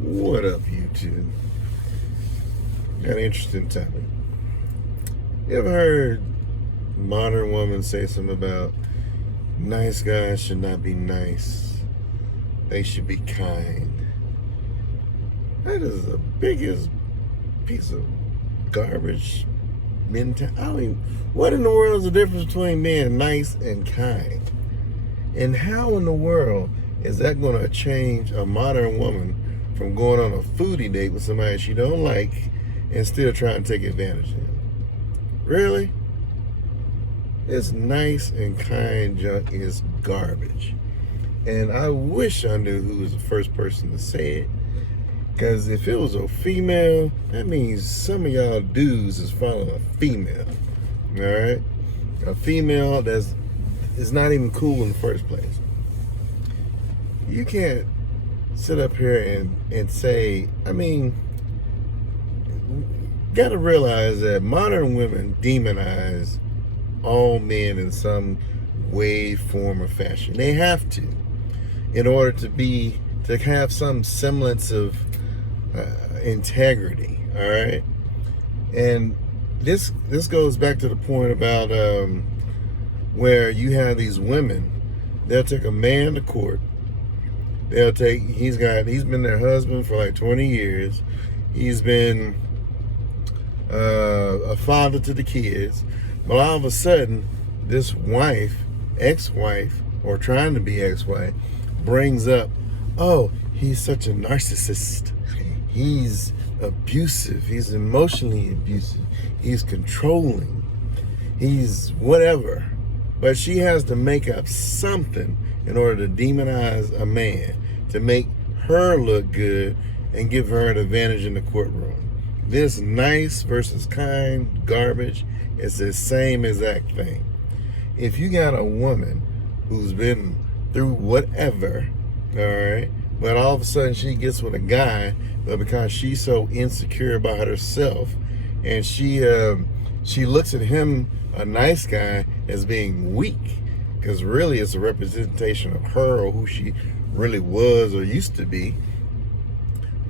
What up, YouTube? Got an interesting topic. You ever heard modern women say something about nice guys should not be nice? They should be kind. That is the biggest piece of garbage mentality. What in the world is the difference between being nice and kind? And how in the world is that going to change a modern woman from going on a foodie date with somebody she don't like and still trying to take advantage of them? Really? This nice and kind junk is garbage. And I wish I knew who was the first person to say it. Because if it was a female, that means some of y'all dudes is following a female. Alright? A female that's not even cool in the first place. You can't sit up here and say, gotta realize that modern women demonize all men in some way, form, or fashion. They have to, in order to have some semblance of integrity. All right, and this goes back to the point about where you have these women. They'll take a man to court. He's been their husband for like 20 years. He's been a father to the kids. But all of a sudden, this ex-wife, or trying to be ex-wife, brings up, oh, he's such a narcissist. He's abusive. He's emotionally abusive. He's controlling. He's whatever. But she has to make up something in order to demonize a man, to make her look good and give her an advantage in the courtroom. This nice versus kind garbage is the same exact thing. If you got a woman who's been through whatever, all right, but all of a sudden she gets with a guy, but because she's so insecure about herself, and she looks at him, a nice guy, as being weak, because really it's a representation of her or who she really was or used to be.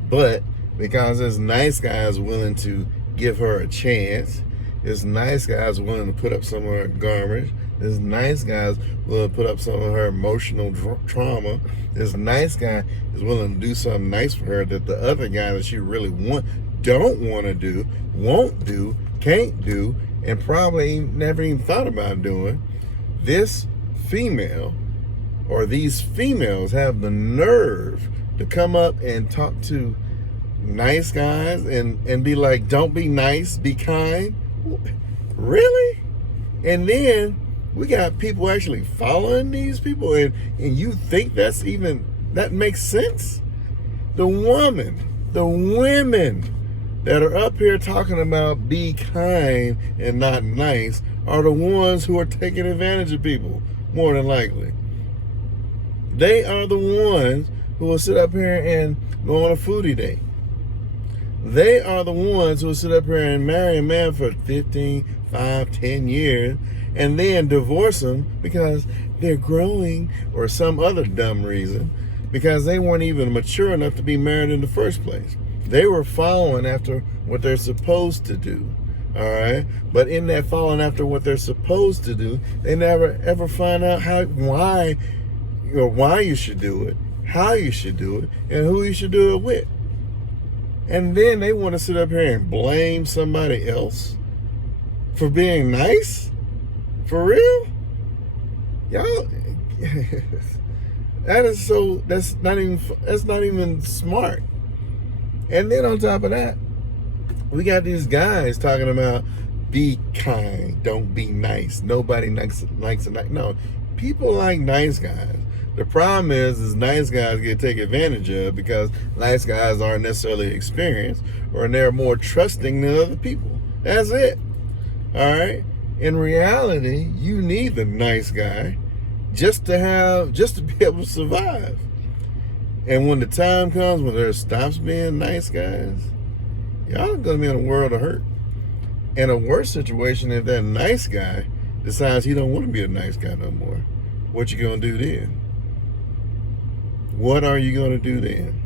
But because this nice guy is willing to give her a chance, this nice guy is willing to put up some of her garbage, this nice guy is willing to put up some of her emotional trauma, this nice guy is willing to do something nice for her that the other guy that she really don't want to do, won't do, can't do, and probably never even thought about doing. This female, or these females, have the nerve to come up and talk to nice guys and be like, don't be nice, be kind. Really? And then we got people actually following these people, and you think that makes sense? The women that are up here talking about be kind and not nice are the ones who are taking advantage of people, more than likely. They are the ones who will sit up here and go on a foodie date. They are the ones who will sit up here and marry a man for 15, 5, 10 years and then divorce him because they're growing or some other dumb reason, because they weren't even mature enough to be married in the first place. They were following after what they're supposed to do, all right? But in that following after what they're supposed to do, they never ever find out why you should do it, how you should do it, and who you should do it with. And then they want to sit up here and blame somebody else for being nice? For real? Y'all, that's not even smart. And then on top of that, we got these guys talking about be kind, don't be nice. Nobody likes a nice. No, people like nice guys. The problem is nice guys get taken advantage of because nice guys aren't necessarily experienced, or they're more trusting than other people. That's it. All right? In reality, you need the nice guy just to be able to survive. And when the time comes when there stops being nice guys, y'all are going to be in a world of hurt. And a worse situation if that nice guy decides he don't want to be a nice guy no more. What you going to do then? What are you going to do then?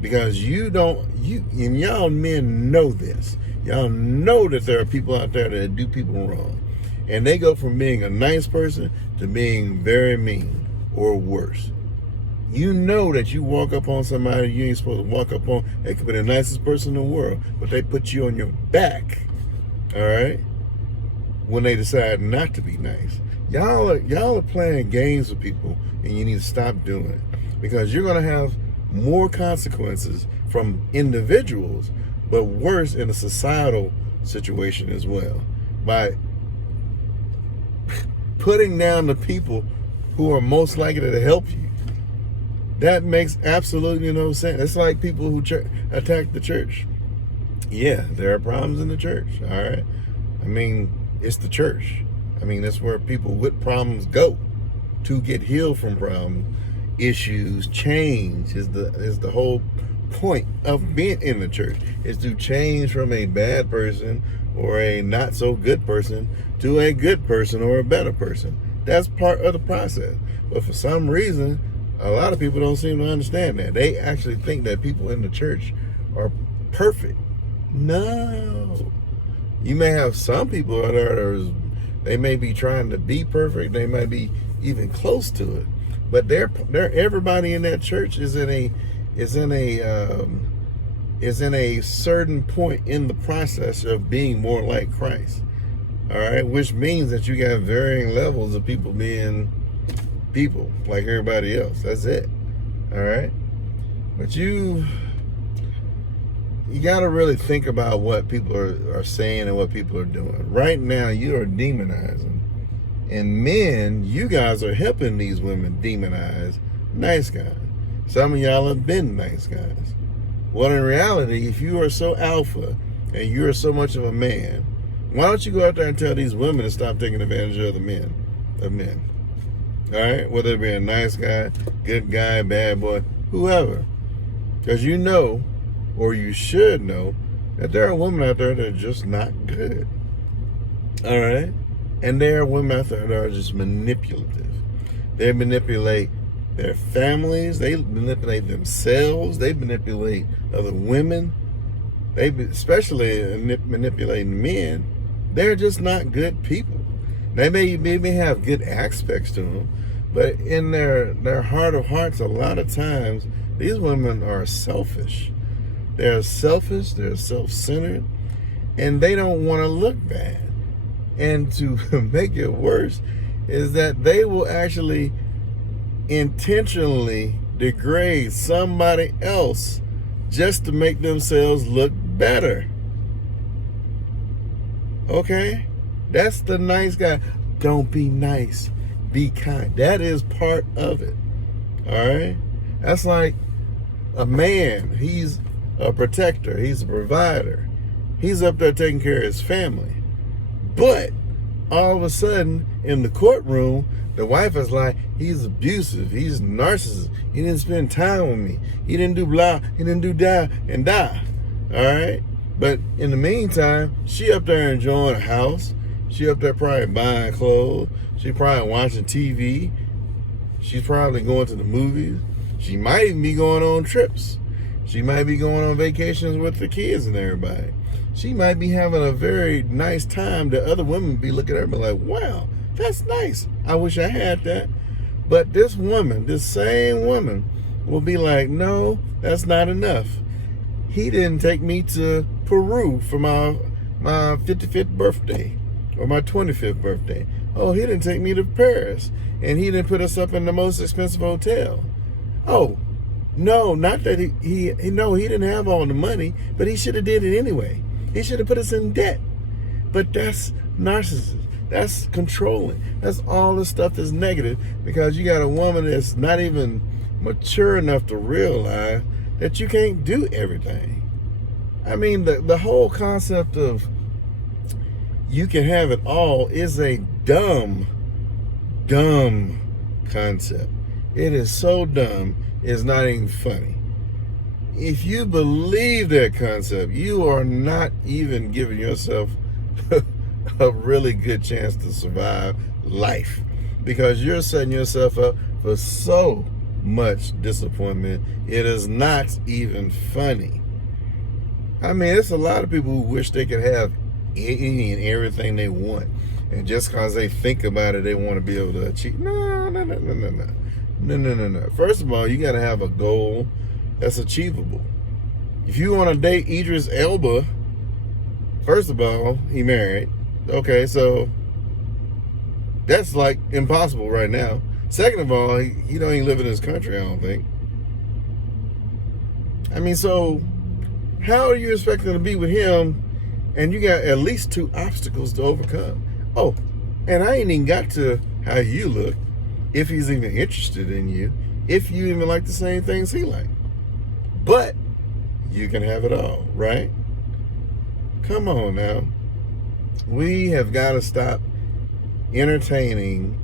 Because and y'all men know this. Y'all know that there are people out there that do people wrong. And they go from being a nice person to being very mean or worse. You know that you walk up on somebody you ain't supposed to walk up on. They could be the nicest person in the world, but they put you on your back, all right, when they decide not to be nice. Y'all are playing games with people, and you need to stop doing it, because you're going to have more consequences from individuals, but worse in a societal situation as well, by putting down the people who are most likely to help you. That makes absolutely no sense. It's like people who attack the church. Yeah, there are problems in the church, all right? I mean, it's the church. I mean, that's where people with problems go to get healed from problems, issues. Change is the whole point of being in the church, is to change from a bad person or a not so good person to a good person or a better person. That's part of the process. But for some reason, a lot of people don't seem to understand that. They actually think that people in the church are perfect. No. You may have some people out there they may be trying to be perfect. They might be even close to it. But everybody in that church is in a certain point in the process of being more like Christ. All right, which means that you got varying levels of people being people like everybody else. That's it. All right, but you got to really think about what people are saying and what people are doing. Right now, you are demonizing, and men, you guys are helping these women demonize nice guys. Some of y'all have been nice guys. Well, in reality, if you are so alpha and you're so much of a man, why don't you go out there and tell these women to stop taking advantage of men? All right, whether it be a nice guy, good guy, bad boy, whoever. Because you know, or you should know, that there are women out there that are just not good. All right? And there are women out there that are just manipulative. They manipulate their families. They manipulate themselves. They manipulate other women. They especially manipulating men. They're just not good people. They may have good aspects to them, but in their heart of hearts, a lot of times, these women are selfish. They're selfish, they're self-centered, and they don't want to look bad. And to make it worse is that they will actually intentionally degrade somebody else just to make themselves look better. Okay? That's the nice guy. Don't be nice. Be kind. That is part of it. All right? That's like a man. He's a protector. He's a provider. He's up there taking care of his family. But all of a sudden, in the courtroom, the wife is like, he's abusive. He's narcissist. He didn't spend time with me. He didn't do blah. He didn't do die and die. All right? But in the meantime, she up there enjoying a house. She up there probably buying clothes. She probably watching TV. She's probably going to the movies. She might even be going on trips. She might be going on vacations with the kids and everybody. She might be having a very nice time. The other women be looking at her and be like, wow, that's nice. I wish I had that. But this woman, this same woman, will be like, no, that's not enough. He didn't take me to Peru for my 55th birthday or my 25th birthday. Oh, he didn't take me to Paris, and he didn't put us up in the most expensive hotel. Oh, no, not that he didn't have all the money, but he should have did it anyway. He should have put us in debt. But that's narcissism. That's controlling. That's all the stuff that's negative, because you got a woman that's not even mature enough to realize that you can't do everything. I mean, the whole concept of you can have it all is a dumb concept. It is so dumb, it's not even funny. If you believe that concept, you are not even giving yourself a really good chance to survive life, because you're setting yourself up for so much disappointment. It is not even funny. I mean, it's a lot of people who wish they could have any and everything they want. And just because they think about it, they want to be able to achieve. No. First of all, you got to have a goal that's achievable. If you want to date Idris Elba, first of all, he married. Okay, so that's like impossible right now. Second of all, he don't even live in this country, I don't think. I mean, so how are you expecting to be with him and you got at least 2 obstacles to overcome? Oh, and I ain't even got to how you look, if he's even interested in you, if you even like the same things he like. But you can have it all, right? Come on now. We have got to stop entertaining,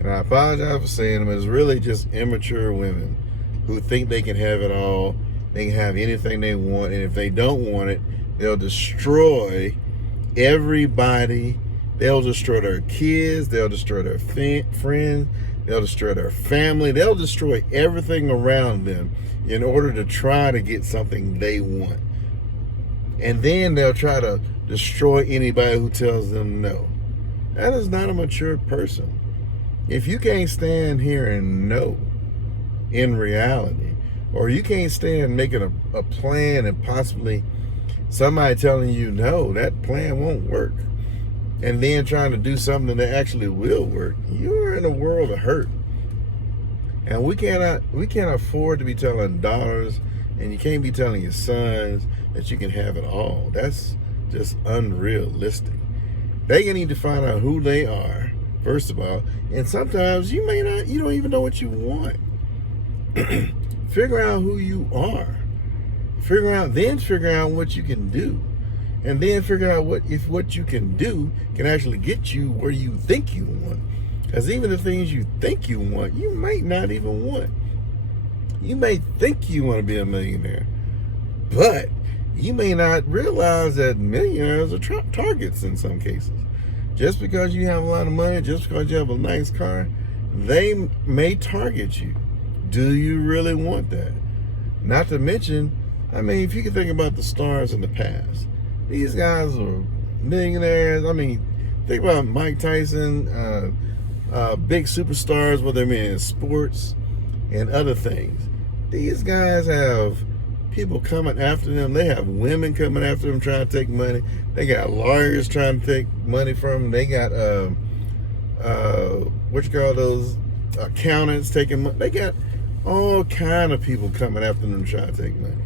and I apologize for saying them, it's really just immature women who think they can have it all, they can have anything they want, and if they don't want it, they'll destroy everybody. They'll destroy their kids, they'll destroy their friends, they'll destroy their family, they'll destroy everything around them in order to try to get something they want. And then they'll try to destroy anybody who tells them no. That is not a mature person. If you can't stand hearing no in reality, or you can't stand making a plan and possibly somebody telling you no, that plan won't work, and then trying to do something that actually will work, you're in a world of hurt. And we can't afford to be telling daughters, and you can't be telling your sons that you can have it all. That's just unrealistic. They need to find out who they are, first of all. And sometimes you don't even know what you want. Figure out who you are. Figure out what you can do. And then figure out if what you can do can actually get you where you think you want. Because even the things you think you want, you might not even want. You may think you want to be a millionaire, but you may not realize that millionaires are targets in some cases. Just because you have a lot of money, just because you have a nice car, they may target you. Do you really want that? Not to mention, I mean, if you can think about the stars in the past, these guys are millionaires. I mean, think about Mike Tyson, big superstars, whether they're in sports and other things. These guys have people coming after them. They have women coming after them trying to take money. They got lawyers trying to take money from them. They got what you call those accountants taking money. They got all kind of people coming after them trying to take money.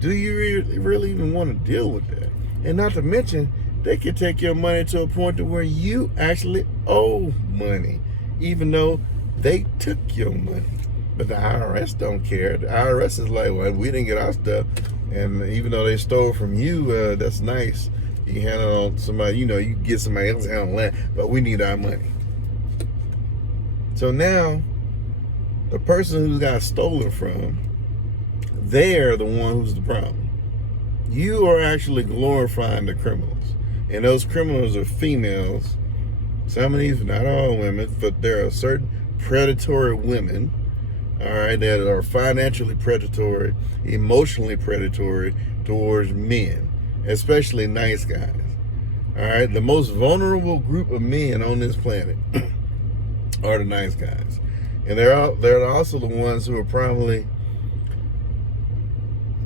Do you really even want to deal with that? And not to mention, they can take your money to a point to where you actually owe money, even though they took your money. But the IRS don't care. The IRS is like, well, we didn't get our stuff, and even though they stole from you, that's nice. You hand it on somebody, you get somebody else to handle that, but we need our money. So now, the person who got stolen from, they're the one who's the problem. You are actually glorifying the criminals. And those criminals are females. Some of these, not all women, but there are certain predatory women, all right, that are financially predatory, emotionally predatory towards men, especially nice guys. All right, the most vulnerable group of men on this planet are the nice guys. And they're also the ones who are probably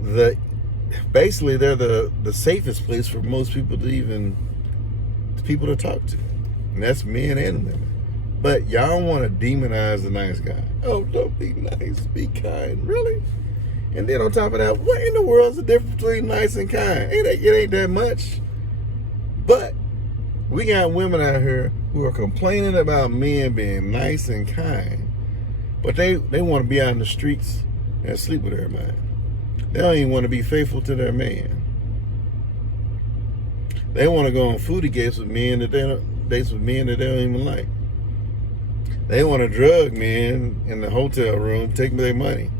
they're the safest place for most people to talk to. And that's men and women. But y'all want to demonize the nice guy. Oh, don't be nice, be kind. Really? And then on top of that, what in the world is the difference between nice and kind? It ain't that much. But we got women out here who are complaining about men being nice and kind, but they want to be out in the streets and sleep with everybody. They don't even want to be faithful to their man. They want to go on foodie dates with men that they don't even like. They want to drug men in the hotel room, take their money.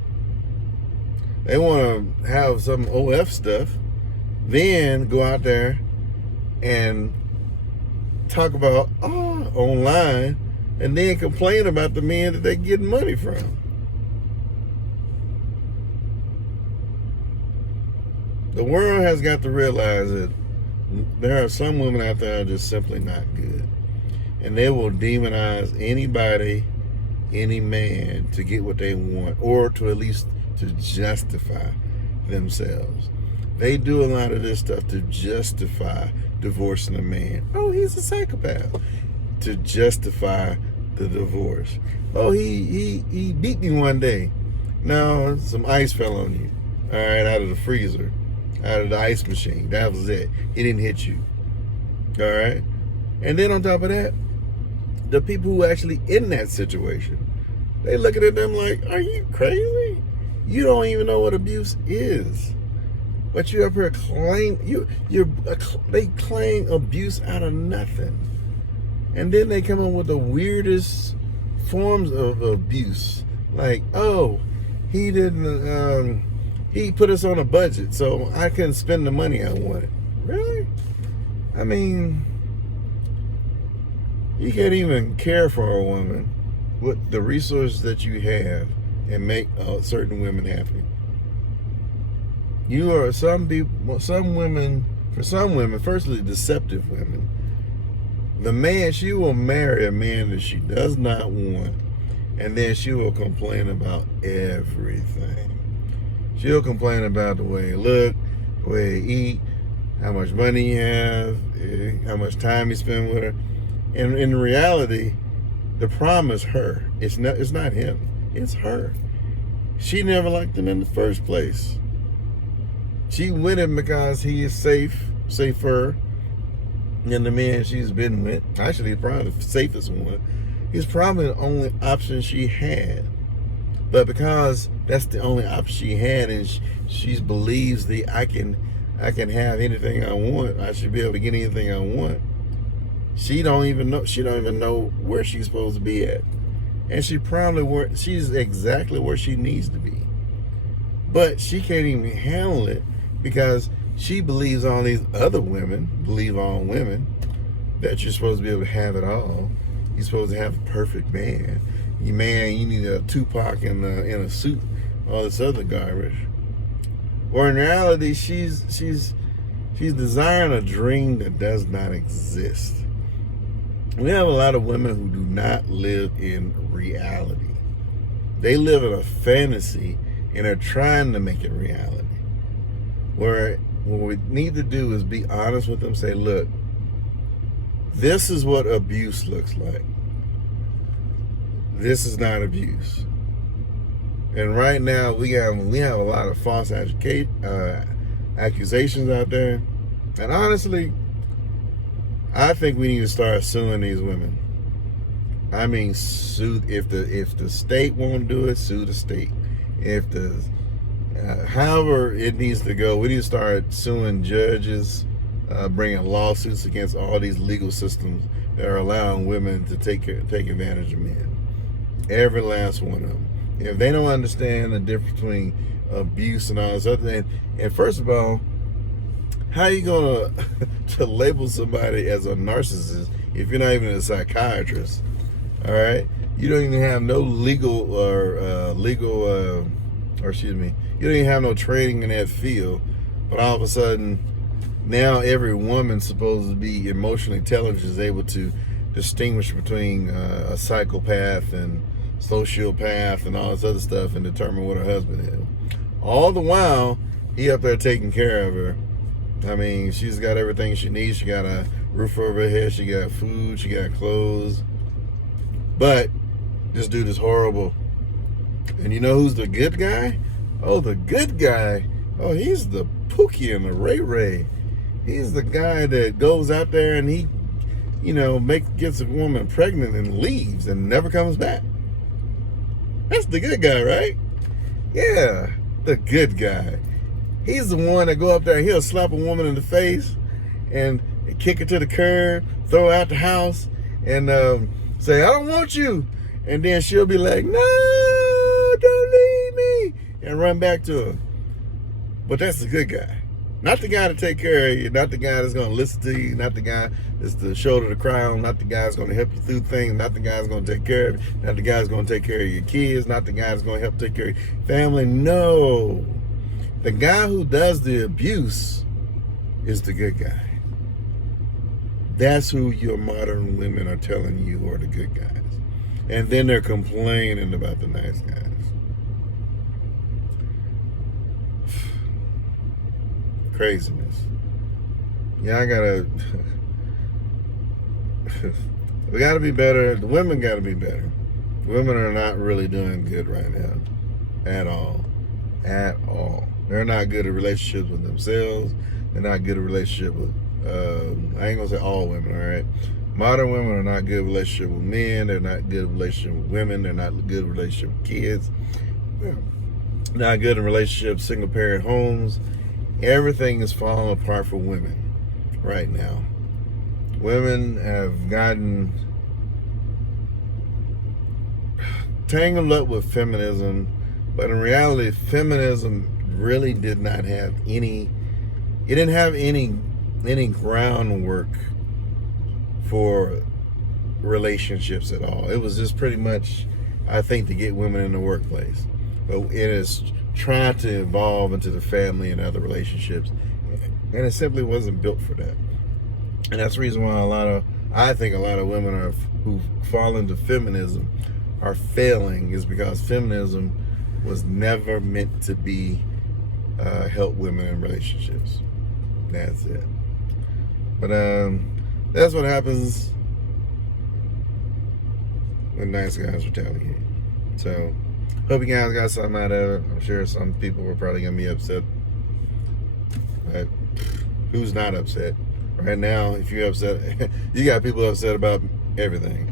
They want to have some OF stuff, then go out there and talk about online, and then complain about the men that they're getting money from. The world has got to realize that there are some women out there that are just simply not good. And they will demonize anybody, any man, to get what they want, or to at least to justify themselves. They do a lot of this stuff to justify divorcing a man. Oh, he's a psychopath. To justify the divorce. Oh, he beat me one day. No, some ice fell on you. All right, out of the freezer, out of the ice machine. That was it. He didn't hit you. All right? And then on top of that, the people who are actually in that situation, they looking at them like, are you crazy? You don't even know what abuse is. But you up here they claim abuse out of nothing. And then they come up with the weirdest forms of abuse. Like, oh, he didn't, he put us on a budget, so I couldn't spend the money I wanted. Really? I mean, you can't even care for a woman with the resources that you have and make certain women happy. You are some women, firstly, deceptive women. The man, she will marry a man that she does not want, and then she will complain about everything. She'll complain about the way he look, the way he eat, how much money he have, how much time he spend with her. And in reality, the problem is her. It's not him. It's her. She never liked him in the first place. She with him because he is safer than the man she's been with. Actually, probably the safest one. He's probably the only option she had. But because that's the only option she had, and she believes I can have anything I want, I should be able to get anything I want. She don't even know where she's supposed to be at. And she's exactly where she needs to be. But she can't even handle it because she believes all these other women, all women, that you're supposed to be able to have it all. You're supposed to have a perfect man. You need a Tupac in a suit, all this other garbage. Or in reality, she's desiring a dream that does not exist. We have a lot of women who do not live in reality. They live in a fantasy and are trying to make it reality. Where what we need to do is be honest with them, say, look, this is what abuse looks like. This is not abuse. And right now we have a lot of false accusations out there. And honestly, I think we need to start suing these women. I mean, sue. If the state won't do it, sue the state. If however it needs to go, we need to start suing judges, bringing lawsuits against all these legal systems that are allowing women to take advantage of men. Every last one of them. If they don't understand the difference between abuse and all this other thing, and first of all, how are you gonna to label somebody as a narcissist if you're not even a psychiatrist? All right, you don't even have no legal you don't even have no training in that field, but all of a sudden, now every woman's supposed to be emotionally intelligent, is able to distinguish between a psychopath and sociopath and all this other stuff and determine what her husband is. All the while, he up there taking care of her. I mean, she's got everything she needs. She got a roof over her head. She got food. She got clothes. But this dude is horrible. And you know who's the good guy? Oh, the good guy. Oh, he's the Pookie and the Ray Ray. He's the guy that goes out there and he, gets a woman pregnant and leaves and never comes back. That's the good guy, right? Yeah, the good guy. He's the one that go up there and he'll slap a woman in the face and kick her to the curb, throw her out the house, and say, I don't want you. And then she'll be like, no, don't leave me, and run back to her. But that's the good guy. Not the guy to take care of you, not the guy that's going to listen to you, not the guy that's the shoulder to cry on, not the guy that's going to help you through things, not the guy that's going to take care of you, not the guy that's going to take care of your kids, not the guy that's going to help take care of your family. No. The guy who does the abuse is the good guy. That's who your modern women are telling you are the good guys. And then they're complaining about the nice guys. Craziness. Yeah, we gotta be better. The women gotta be better. Women are not really doing good right now. At all. At all. They're not good at relationships with themselves. They're not good at relationship with, I ain't gonna say all women, all right? Modern women are not good at relationship with men. They're not good at relationship with women. They're not good at relationship with kids. Not good in relationships, single parent homes. Everything is falling apart for women right now. Women have gotten tangled up with feminism, but in reality, feminism really did not have any, it didn't have any groundwork for relationships at all. It was just pretty much, I think, to get women in the workplace. But it is trying to evolve into the family and other relationships, and it simply wasn't built for that. And that's the reason why I think a lot of women who fall into feminism are failing, is because feminism was never meant to be help women in relationships. That's it. But that's what happens when nice guys retaliate. So hope you guys got something out of it. I'm sure some people were probably gonna be upset. But who's not upset? Right now, if you're upset, you got people upset about everything.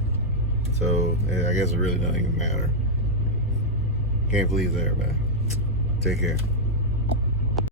So I guess it really doesn't even matter. Can't please everybody. Take care.